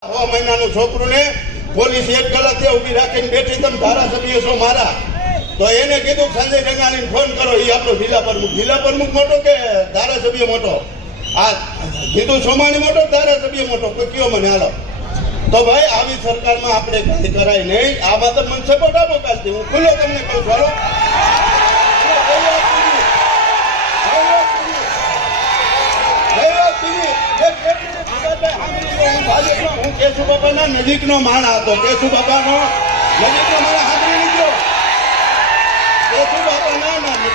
6 મહિનાનું છોકરું ને પોલીસ 1 કલાકથી ઉભી રાખીને બેઠી, તમે ધારાસભ્ય છો મારા, તો એને કીધું સંજય રંગાણીને ફોન કરો. એ આપણો જિલ્લા પ્રમુખ મોટો કે ધારાસભ્ય મોટો? આ કીધું સોમાણી મોટો, ધારાસભ્ય મોટો? કોઈ કયો મને હાલો. તો ભાઈ આવી સરકારમાં આપણે કઈ કરાય નહીં. આમાં તો મને સપોર્ટ આપો કાલથી, હું ખુલ્લો તમને કહું છું. હું કેશુબાપાના નજીકનો માણસ હતો. કેશુબાપાનો નજીકનો માણસ હાજરી લીધો.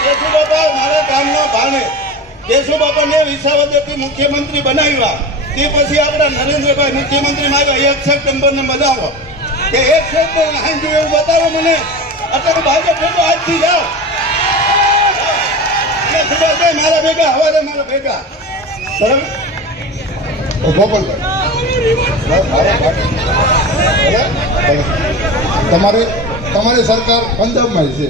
કેશુબાપા મારા ગામના ભાણે. કેશુબાપાને વિસાવદરથી મુખ્યમંત્રી બનાવ્યા. તે પછી આપણા નરેન્દ્રભાઈ મુખ્યમંત્રીમાં આવ્યા. 1 સપ્ટેમ્બરને બતાવો કે 1 સપ્ટેમ્બર હાંજુ એવું બતાવો મને. અત્યારે ભાજપ ભેગો આજથી જાઓ. સુભાષભાઈ મારા ભેગા, હવારે મારા ભેગા. બરાબર તમારી સરકાર પંજાબમાં છે.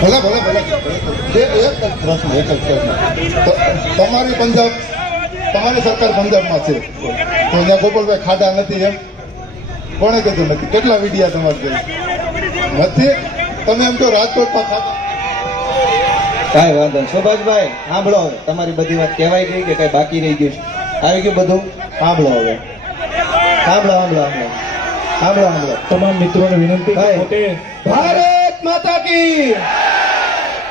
ભલે ભલે ભલે એક જ પ્રશ્ન. તમારી સરકાર પંજાબમાં છે તો ત્યાં ગોપાલભાઈ ખાડા નથી એમ કોણે કીધું? નથી. કેટલા વિડિયા તમારે નથી? તમે એમ તો રાજકોટમાં ખાતા. કાંઈ વાંધો નહીં સુભાષભાઈ, સાંભળો હવે. તમારી બધી વાત કહેવાય ગઈ કે કઈ બાકી રહી ગયું છે? આવી ગયું બધું? સાંભળો હવે. સાંભળો. તમામ મિત્રોને વિનંતી કે પોતે ભારત માતા કી